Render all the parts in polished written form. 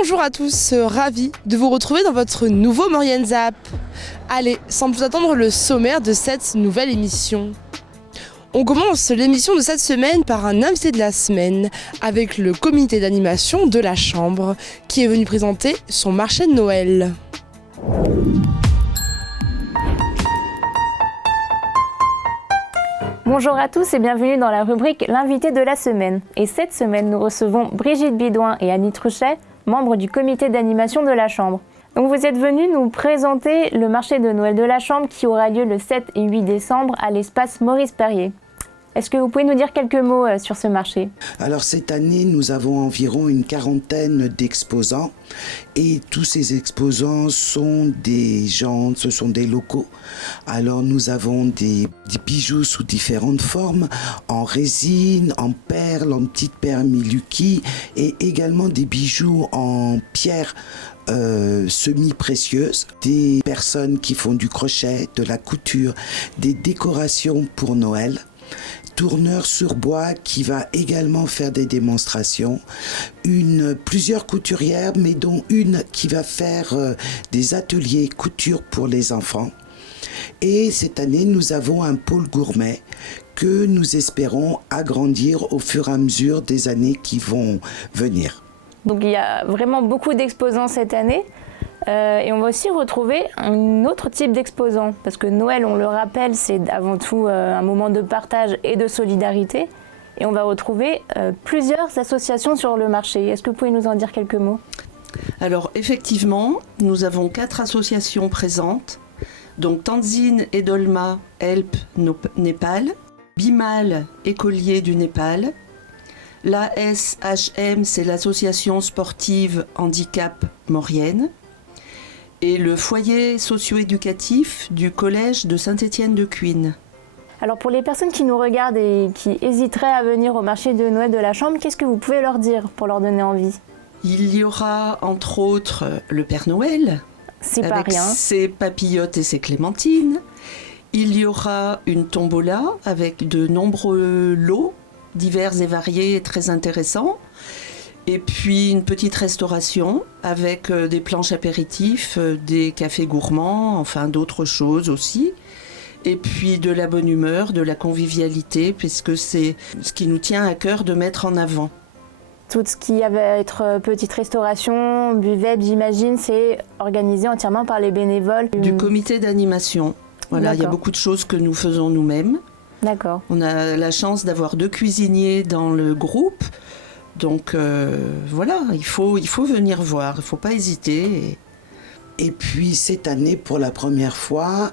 Bonjour à tous, ravi de vous retrouver dans votre nouveau Maurienne Zap. Allez, sans plus attendre, le sommaire de cette nouvelle émission. On commence l'émission de cette semaine par un invité de la semaine avec le comité d'animation de la Chambre qui est venu présenter son marché de Noël. Bonjour à tous et bienvenue dans la rubrique L'invité de la semaine. Et cette semaine, nous recevons Brigitte Bidouin et Annie Truchet, membres du comité d'animation de la Chambre. Donc vous êtes venus nous présenter le marché de Noël de la Chambre qui aura lieu le 7 et 8 décembre à l'espace Maurice Perrier. Est-ce que vous pouvez nous dire quelques mots sur ce marché ? Alors cette année, nous avons environ une quarantaine d'exposants et tous ces exposants sont des gens, ce sont des locaux. Alors nous avons des bijoux sous différentes formes, en résine, en perles, en petites perles Miluki et également des bijoux en pierre semi-précieuses, des personnes qui font du crochet, de la couture, des décorations pour Noël. Tourneur sur bois qui va également faire des démonstrations, plusieurs couturières, mais dont une qui va faire des ateliers couture pour les enfants. Et cette année, nous avons un pôle gourmet que nous espérons agrandir au fur et à mesure des années qui vont venir. Donc il y a vraiment beaucoup d'exposants cette année. Et on va aussi retrouver un autre type d'exposants, parce que Noël, on le rappelle, c'est avant tout un moment de partage et de solidarité. Et on va retrouver plusieurs associations sur le marché. Est-ce que vous pouvez nous en dire quelques mots ? Alors effectivement, nous avons 4 associations présentes, donc Tanzine et Dolma, Help Népal, Bimal, Écolier du Népal, l'ASHM, c'est l'association sportive handicap Maurienne, et le foyer socio-éducatif du collège de Saint-Étienne-de-Cuines. Alors pour les personnes qui nous regardent et qui hésiteraient à venir au marché de Noël de la Chambre, qu'est-ce que vous pouvez leur dire pour leur donner envie ? Il y aura entre autres le Père Noël, c'est pas avec rien. ses papillotes et ses clémentines. Il y aura une tombola avec de nombreux lots divers et variés et très intéressants. Et puis une petite restauration avec des planches apéritifs, des cafés gourmands, enfin d'autres choses aussi. Et puis de la bonne humeur, de la convivialité, puisque c'est ce qui nous tient à cœur de mettre en avant. Tout ce qui va être petite restauration, buvette, j'imagine, c'est organisé entièrement par les bénévoles. Du comité d'animation. Voilà, il y a beaucoup de choses que nous faisons nous-mêmes. D'accord. On a la chance d'avoir 2 cuisiniers dans le groupe. Donc voilà, il faut venir voir, il ne faut pas hésiter. Et puis cette année, pour la première fois,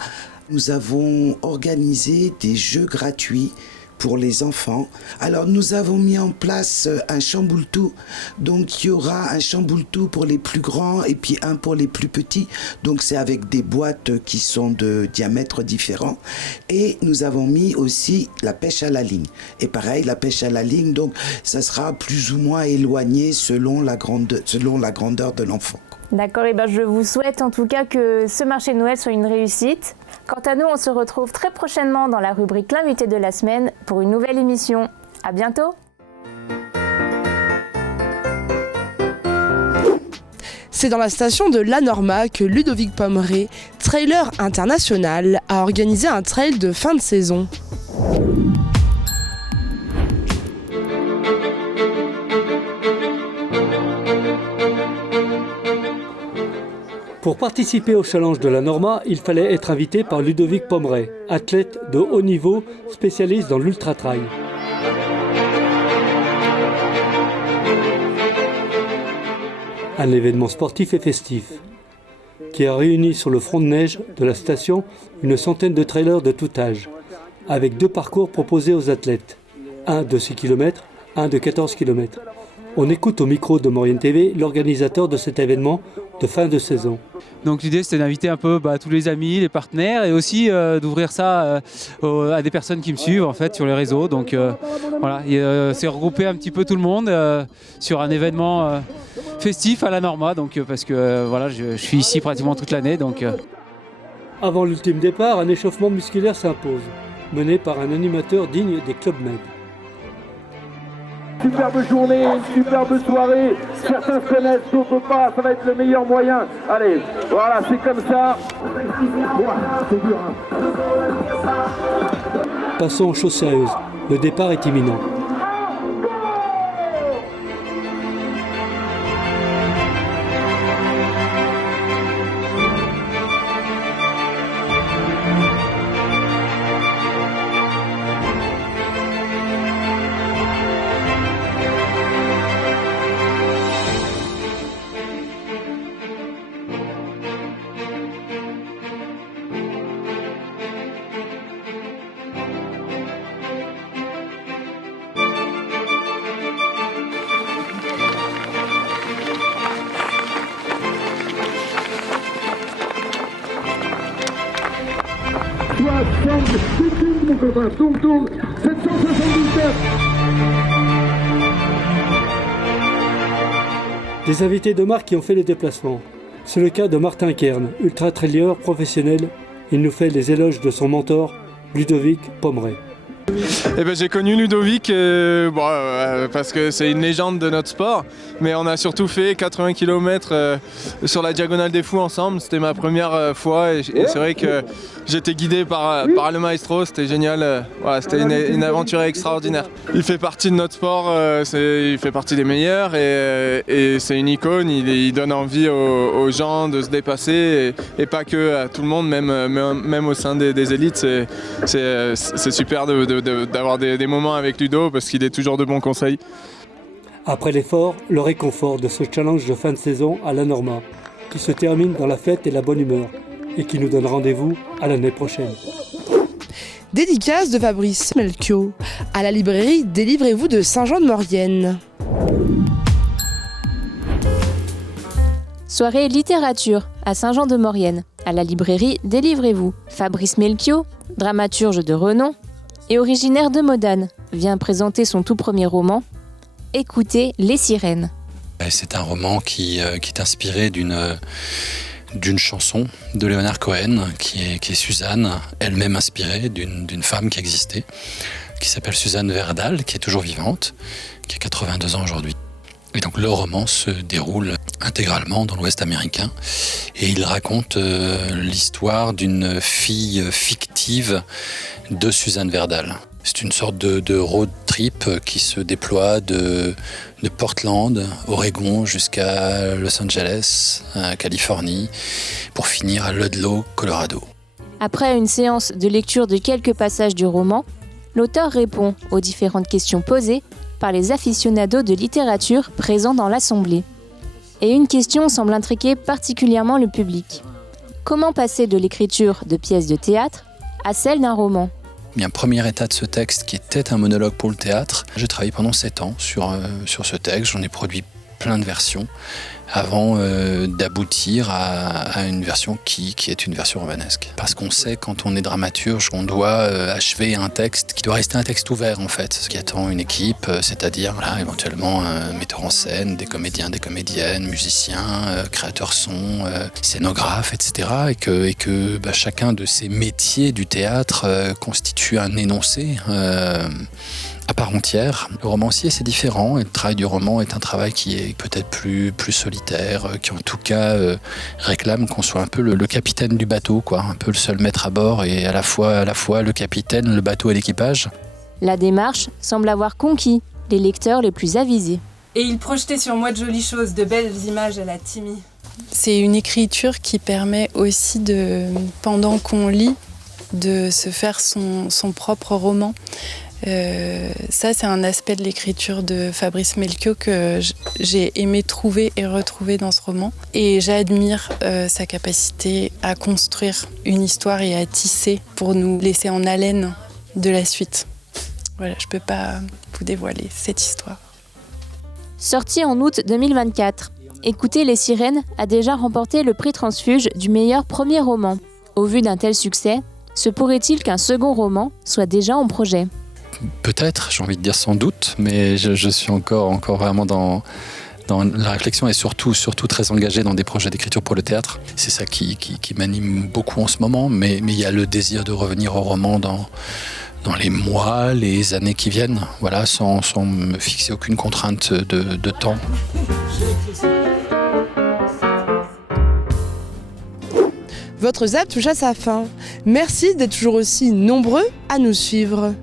nous avons organisé des jeux gratuits pour les enfants. Alors nous avons mis en place un chamboultou, donc il y aura un chamboultou pour les plus grands et puis un pour les plus petits, donc c'est avec des boîtes qui sont de diamètres différents. Et nous avons mis aussi la pêche à la ligne, et pareil la pêche à la ligne, donc ça sera plus ou moins éloigné selon la grandeur de l'enfant. D'accord, et ben je vous souhaite en tout cas que ce marché de Noël soit une réussite. Quant à nous, on se retrouve très prochainement dans la rubrique L'invité de la semaine pour une nouvelle émission. À bientôt. C'est dans la station de La Norma que Ludovic Pommeret, trailer international, a organisé un trail de fin de saison. Pour participer au challenge de la Norma, il fallait être invité par Ludovic Pommeret, athlète de haut niveau, spécialiste dans l'ultra-trail. Un événement sportif et festif qui a réuni sur le front de neige de la station une centaine de trailers de tout âge, avec 2 parcours proposés aux athlètes, un de 6 km, un de 14 km. On écoute au micro de Maurienne TV l'organisateur de cet événement de fin de saison. Donc l'idée c'était d'inviter un peu tous les amis, les partenaires et aussi d'ouvrir ça à des personnes qui me suivent en fait sur les réseaux. Donc voilà, c'est regrouper un petit peu tout le monde sur un événement festif à la Norma. Donc parce que voilà, je suis ici pratiquement toute l'année. Donc Avant l'ultime départ, un échauffement musculaire s'impose, mené par un animateur digne des Club Med. superbe journée, une superbe soirée. Certains se connaissent, d'autres pas. Ça va être le meilleur moyen. Allez, voilà, c'est comme ça. C'est dur, hein. Passons aux choses sérieuses. Le départ est imminent. Mon copain, tourne, 777. Des invités de marque qui ont fait le déplacement. C'est le cas de Martin Kern, ultra-traileur professionnel. Il nous fait les éloges de son mentor, Ludovic Pomeray. Eh ben, j'ai connu Ludovic parce que c'est une légende de notre sport, mais on a surtout fait 80 km sur la Diagonale des Fous ensemble. C'était ma première fois et c'est vrai que j'étais guidé par le maestro, c'était génial. Voilà, c'était une aventure extraordinaire. Il fait partie de notre sport, il fait partie des meilleurs et c'est une icône. Il donne envie aux gens de se dépasser et pas que à tout le monde, même au sein des élites. C'est super d'avoir des moments avec Ludo parce qu'il est toujours de bons conseils. Après l'effort, le réconfort de ce challenge de fin de saison à la Norma, qui se termine dans la fête et la bonne humeur, et qui nous donne rendez-vous à l'année prochaine. Dédicace de Fabrice Melchior à la librairie Délivrez-vous de Saint-Jean-de-Maurienne. Soirée littérature à Saint-Jean-de-Maurienne, à la librairie Délivrez-vous. Fabrice Melchior, dramaturge de renom et originaire de Modane, vient présenter son tout premier roman, Écoutez les sirènes. C'est un roman qui est inspiré d'une chanson de Leonard Cohen, qui est Suzanne, elle-même inspirée d'une femme qui existait, qui s'appelle Suzanne Verdal, qui est toujours vivante, qui a 82 ans aujourd'hui. Et donc le roman se déroule intégralement dans l'Ouest américain et il raconte l'histoire d'une fille fictive de Suzanne Verdal. C'est une sorte de road trip qui se déploie de Portland, Oregon, jusqu'à Los Angeles, Californie, pour finir à Ludlow, Colorado. Après une séance de lecture de quelques passages du roman, l'auteur répond aux différentes questions posées par les aficionados de littérature présents dans l'assemblée. Et une question semble intriguer particulièrement le public. Comment passer de l'écriture de pièces de théâtre à celle d'un roman ? Bien, premier état de ce texte qui était un monologue pour le théâtre. J'ai travaillé pendant 7 ans sur ce texte, j'en ai produit plein de versions avant d'aboutir à une version qui est une version romanesque. Parce qu'on sait, quand on est dramaturge, on doit achever un texte qui doit rester un texte ouvert en fait, ce qui attend une équipe, c'est-à-dire éventuellement un metteur en scène, des comédiens, des comédiennes, musiciens, créateurs son, scénographes, etc. Et que chacun de ces métiers du théâtre constitue un énoncé à part entière. Le romancier, c'est différent, et le travail du roman est un travail qui est peut-être plus solitaire, qui en tout cas réclame qu'on soit un peu le capitaine du bateau, quoi, un peu le seul maître à bord et à la fois le capitaine, le bateau et l'équipage. La démarche semble avoir conquis les lecteurs les plus avisés. Et il projetait sur moi de jolies choses, de belles images à la Timmy. C'est une écriture qui permet aussi, pendant qu'on lit, de se faire son propre roman. Ça, c'est un aspect de l'écriture de Fabrice Melchior que j'ai aimé trouver et retrouver dans ce roman. Et j'admire sa capacité à construire une histoire et à tisser pour nous laisser en haleine de la suite. Voilà, je ne peux pas vous dévoiler cette histoire. Sorti en août 2024, Écoutez les sirènes a déjà remporté le prix Transfuge du meilleur premier roman. Au vu d'un tel succès, se pourrait-il qu'un second roman soit déjà en projet ? Peut-être, j'ai envie de dire sans doute, mais je suis encore vraiment dans la réflexion et surtout très engagé dans des projets d'écriture pour le théâtre. C'est ça qui m'anime beaucoup en ce moment, mais il y a le désir de revenir au roman dans dans les mois, les années qui viennent, voilà, sans me fixer aucune contrainte de temps. Votre ZAP touche à sa fin. Merci d'être toujours aussi nombreux à nous suivre.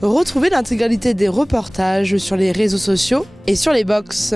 Retrouvez l'intégralité des reportages sur les réseaux sociaux et sur les box.